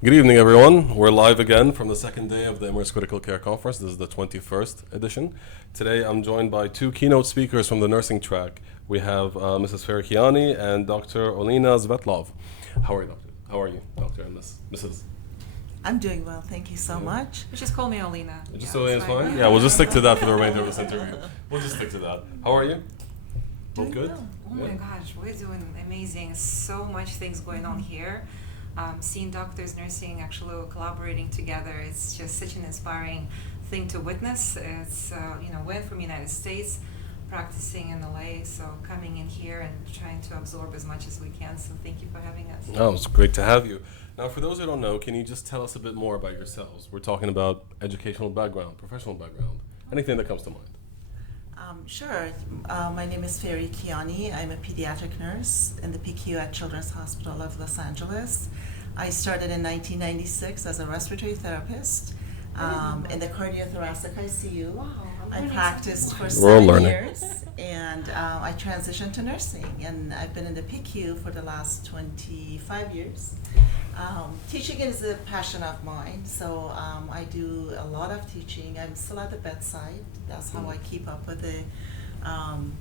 Good evening, everyone. We're live again from the second day of the Emirates Critical Care Conference. This is the 21st edition. Today, I'm joined by two keynote speakers from the nursing track. We have Mrs. Feri Kiani and Dr. Olena Svetlov. How are you, Doctor? How are you, Doctor, and Mrs.? I'm doing well, thank you so much. Just call me Olena. Just Olena's fine? Yeah, we'll just stick to that for the remainder of this interview. We'll just stick to that. How are you? Both good? Oh my gosh, we're doing amazing. So much things going on here. Seeing doctors, nursing, actually collaborating together, it's just such an inspiring thing to witness. It's, we're from the United States, practicing in LA, so coming in here and trying to absorb as much as we can. So thank you for having us. Oh, it's great to have you. Now, for those who don't know, can you just tell us a bit more about yourselves? We're talking about educational background, professional background, anything that comes to mind. Sure. My name is Feri Kiani. I'm a pediatric nurse in the PICU at Children's Hospital of Los Angeles. I started in 1996 as a respiratory therapist in the cardiothoracic ICU. Wow, I practiced for We're all 7 learning. years, and I transitioned to nursing, and I've been in the PICU for the last 25 years. Teaching is a passion of mine, so I do a lot of teaching. I'm still at the bedside. That's how I keep up with the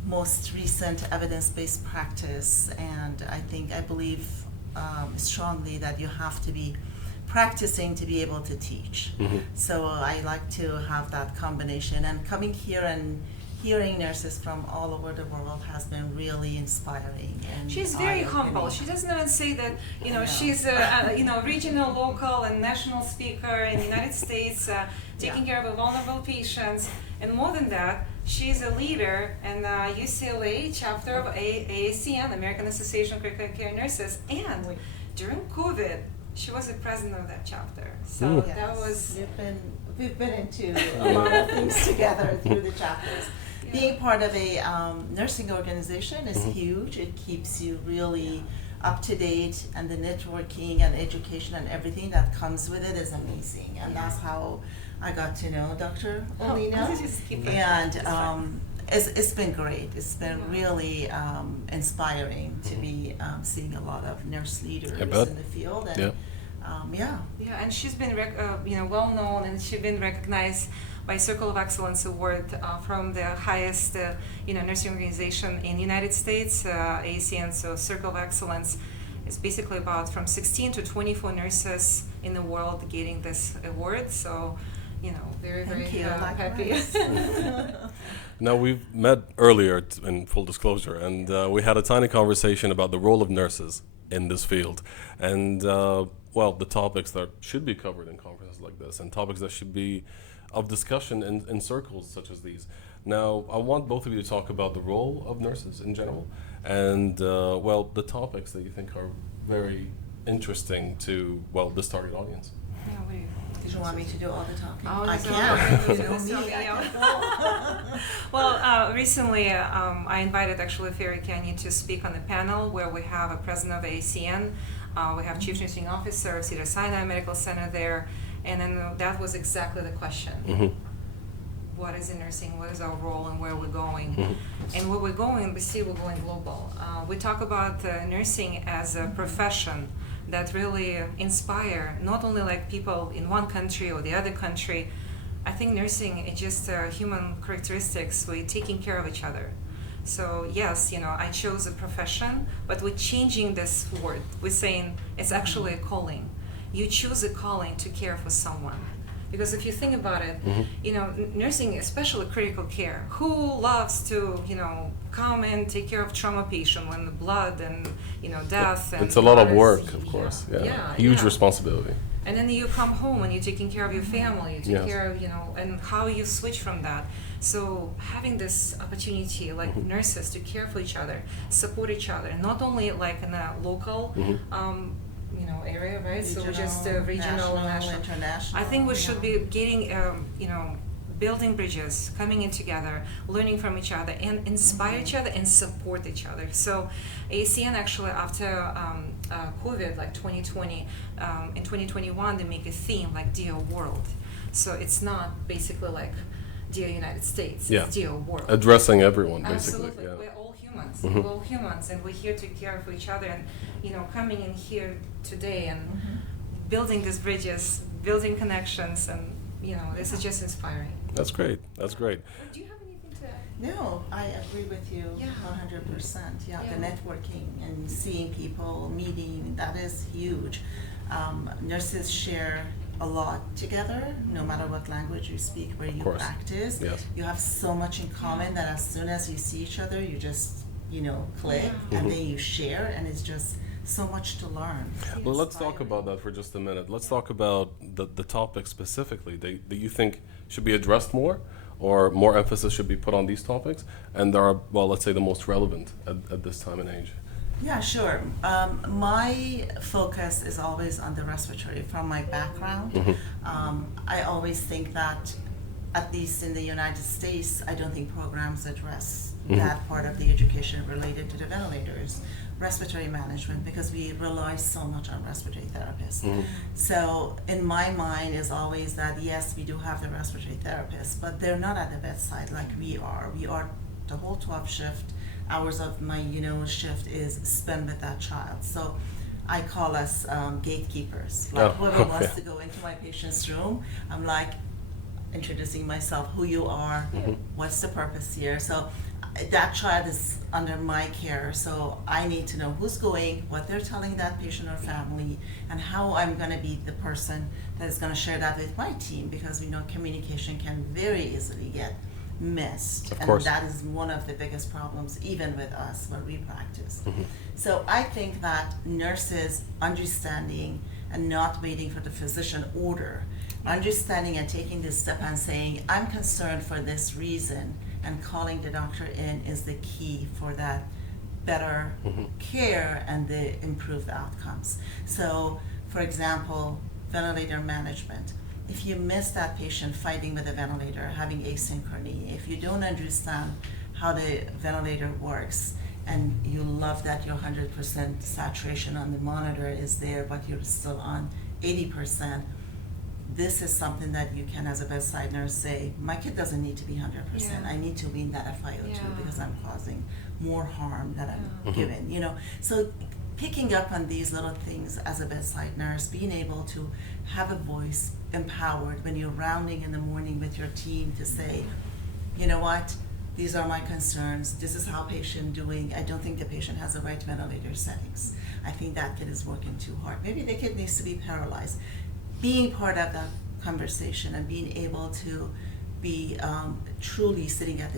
most recent evidence-based practice, and I believe strongly that you have to be practicing to be able to teach. Mm-hmm. So I like to have that combination, and coming here and hearing nurses from all over the world has been really inspiring. And She's very eye-opening. humble. She doesn't even say that, know. she's a regional, local, and national speaker in the United States, taking care of vulnerable patients. And more than that, she's a leader in UCLA chapter of AACN, American Association of Critical Care Nurses. And during COVID, she was the president of that chapter. So Ooh. that was... We've been into a lot of things together through the chapters. Yeah. Being part of a nursing organization is huge. It keeps you really up to date, and the networking and education and everything that comes with it is amazing. And that's how I got to know Dr. Olena. Just keep it. And It's fine. it's been great. It's been really inspiring to be seeing a lot of nurse leaders I bet. in the field. And, Yeah. Yeah, and she's been well known, and she's been recognized by Circle of Excellence Award from the highest nursing organization in the United States, ACN. So Circle of Excellence is basically about from 16 to 24 nurses in the world getting this award. So very Thank you. happy. Now, we've met earlier, in full disclosure, and we had a tiny conversation about the role of nurses in this field. And, the topics that should be covered in conferences like this, and topics that should be of discussion in circles such as these. Now, I want both of you to talk about the role of nurses in general, and, the topics that you think are very interesting to, this target audience. Did you want me to do all the talking? Oh, I so can. you know, so, Well, recently I invited actually Feri Kiani to speak on the panel where we have a president of ACN, we have chief nursing officer of Cedars-Sinai Medical Center there, and then that was exactly the question. Mm-hmm. What is in nursing? What is our role, and where we're going? Mm-hmm. And where we're going, we see we're going global. We talk about nursing as a profession that really inspire not only like people in one country or the other country. I think nursing is just human characteristics. We're taking care of each other. So yes, I chose a profession, but we're changing this word. We're saying it's actually a calling. You choose a calling to care for someone. Because if you think about it, nursing, especially critical care, who loves to, come and take care of trauma patient when the blood and, death and... It's a lot of blood work, is- of course. Yeah. Yeah, Huge yeah. responsibility. And then you come home and you're taking care of your family, you take Yes. care of, and how you switch from that. So having this opportunity, like nurses, to care for each other, support each other, not only like in a local, area, right? So just regional, national. International. I think we should be getting, building bridges, coming in together, learning from each other, and inspire each other and support each other. So ACN actually, after COVID, like 2020, in 2021, they make a theme like Dear World. So it's not basically like Dear United States, Yeah. it's Dear World. Addressing everyone, basically. Absolutely, Yeah. we're all humans. Mhm. We're all humans, and we're here to care for each other. And coming in here today and building these bridges, building connections, and this is just inspiring. That's great. That's great. Do you have anything to add? No, I agree with you Yeah. 100%. Yeah, Yeah. the networking and seeing people, meeting, that is huge. Nurses share a lot together, no matter what language you speak, where you course. practice. Yes. You have so much in common that as soon as you see each other, you just, click, and then you share, and it's just so much to learn. Well, let's talk about that for just a minute. Let's talk about the topics specifically that you think should be addressed more, or more emphasis should be put on these topics, and are, well, let's say the most relevant at this time and age. Yeah, sure. My focus is always on the respiratory from my background. I always think that, at least in the United States, I don't think programs address that part of the education related to the ventilators, respiratory management, because we rely so much on respiratory therapists. So in my mind is always that, yes, we do have the respiratory therapists, but they're not at the bedside like we are. We are the whole 12 shift. Hours of my shift is spent with that child. So I call us gatekeepers. Like whoever wants to go into my patient's room, I'm like introducing myself, who you are, what's the purpose here. So that child is under my care, so I need to know who's going, what they're telling that patient or family, and how I'm going to be the person that is going to share that with my team, because we know communication can very easily get missed. Of And course. that is one of the biggest problems, even with us, when we practice. So I think that nurses understanding and not waiting for the physician order, understanding and taking this step and saying, I'm concerned for this reason, and calling the doctor in is the key for that better care and the improved outcomes. So, for example, ventilator management. If you miss that patient fighting with a ventilator, having asynchrony, if you don't understand how the ventilator works, and you love that your 100% saturation on the monitor is there, but you're still on 80%, this is something that you can, as a bedside nurse, say, my kid doesn't need to be 100%. Yeah. I need to wean that FiO2 Yeah. because I'm causing more harm than I'm giving, So picking up on these little things as a bedside nurse, being able to have a voice, empowered when you're rounding in the morning with your team to say, you know what, these are my concerns, this is how patient doing, I don't think the patient has the right ventilator settings. I think that kid is working too hard. Maybe the kid needs to be paralyzed. Being part of that conversation and being able to be truly sitting at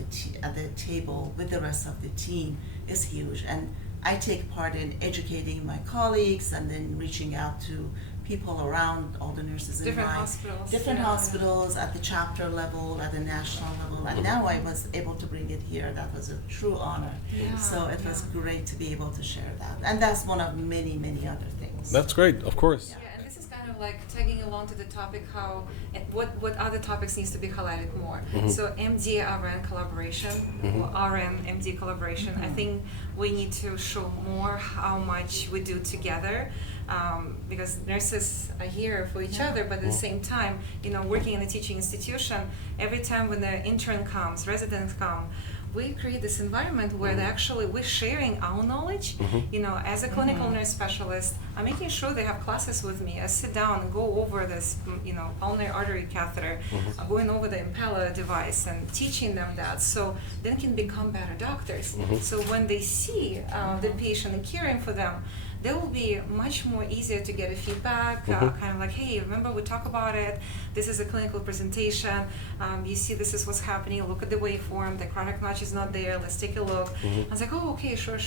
the table with the rest of the team is huge. And I take part in educating my colleagues and then reaching out to people around, all the nurses in Different my hospitals. different Yeah. hospitals, at the chapter level, at the national level, and now I was able to bring it here. That was a true honor. Yeah, So it was yeah. great to be able to share that, and that's one of many, many other things. That's great, of course. Yeah, and this is kind of like tagging along to the topic how and what other topics needs to be highlighted more. So MD RN collaboration, or RN MD collaboration. I think we need to show more how much we do together, because nurses are here for each other, but at the same time, working in a teaching institution, every time when the intern comes, residents come, we create this environment where we're sharing our knowledge. As a clinical nurse specialist, I'm making sure they have classes with me. I sit down and go over this, pulmonary artery catheter, going over the impeller device and teaching them that, so they can become better doctors. So when they see the patient and caring for them, they will be much more easier to get a feedback, kind of like, hey, remember we talked about it, this is a clinical presentation, you see this is what's happening, look at the waveform, the cardiac notch is not there, let's take a look. I was like, oh, okay, sure.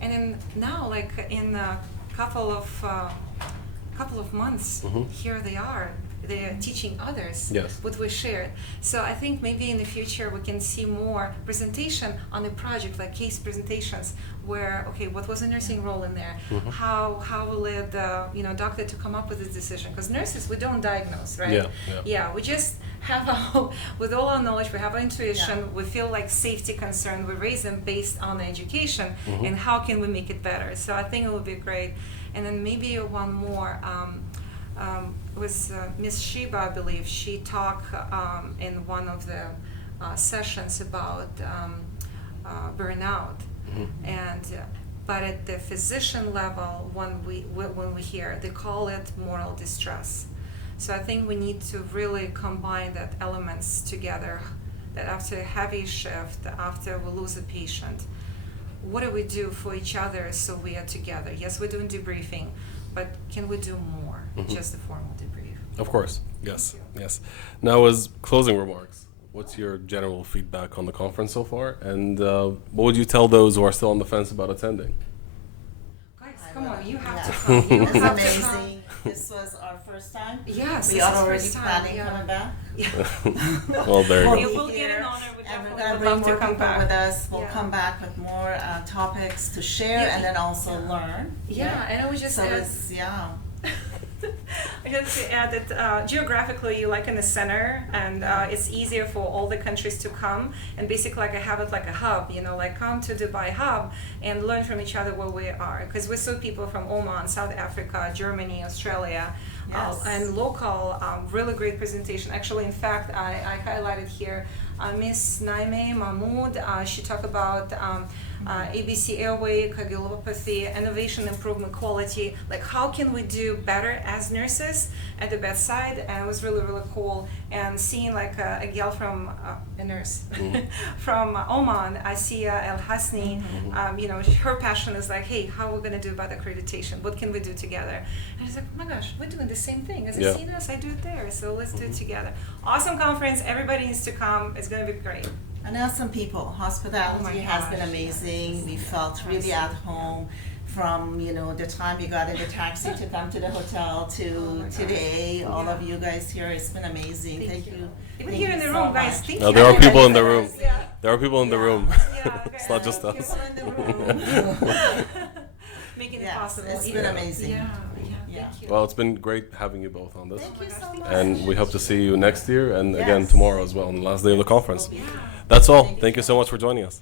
And then now, like in a couple of months, here they are. They're teaching others what we shared. So I think maybe in the future we can see more presentation on the project, like case presentations, where what was the nursing role in there? How will it doctor to come up with this decision? Because nurses, we don't diagnose, right? Yeah, we just have with all our knowledge, we have our intuition. We feel like safety concern. We raise them based on the education and how can we make it better. So I think it would be great. And then maybe one more. Was Miss Shiba, I believe, she talked in one of the sessions about burnout, but at the physician level, when we hear, they call it moral distress. So I think we need to really combine that elements together, that after a heavy shift, after we lose a patient, what do we do for each other so we are together? Yes, we're doing debriefing, but can we do more than just the formal debrief? Of course, yes, yes. Now, as closing remarks, what's your general feedback on the conference so far? And what would you tell those who are still on the fence about attending? Guys, come on, you have Yeah. to come. You It's have to come. amazing. This was our first time. Yes, We this are is already first time, planning yeah. coming back. Well, there you You go. will get an honor. We And we're definitely gonna would bring love to more come people back. with us. We'll Yeah. come back with more topics to share Yeah. and then also learn. Yeah, and I would just So add, it's, yeah. I just to add that geographically you're like in the center, and it's easier for all the countries to come, and basically like I have it like a hub, you know, like come to Dubai hub and learn from each other where we are, because we saw people from Oman, South Africa, Germany, Australia, Yes. and local, really great presentation. Actually, in fact, I highlighted here Miss Naime Mahmoud. She talked about ABC airway, coagulopathy, innovation, improvement, quality. Like how can we do better as nurses at the bedside? And it was really, really cool. And seeing like a gal from, a nurse from Oman, Asiya El Hasni, you know, her passion is like, hey, how are we going to do about accreditation? What can we do together? And I was like, oh my gosh, we're doing the same thing. As Yeah. a CNS, I do it there. So let's do it together. Awesome conference. Everybody needs to come. It's going to be great. And awesome people. Oh Hospitality my has been gosh, amazing. We felt really at home from, you know, the time you got in the taxi to come to the hotel Oh to my gosh. today. All of Yeah. you guys here, it's been amazing. Thank you. Even Thank here you in the so room, guys, much. thank No, you. there are people in the Everybody room. said Yeah. There are people in the room. Yeah, It's not just us. People in the room. Making it Yes, possible. it's even- been amazing. Yeah, Yeah. thank you. Well, it's been great having you both on this. Thank you so much. And we hope to see you next year and again Yes. tomorrow as well, on the last day of the conference. We'll be- Yeah. That's all. Thank you Thank you so so much for joining us.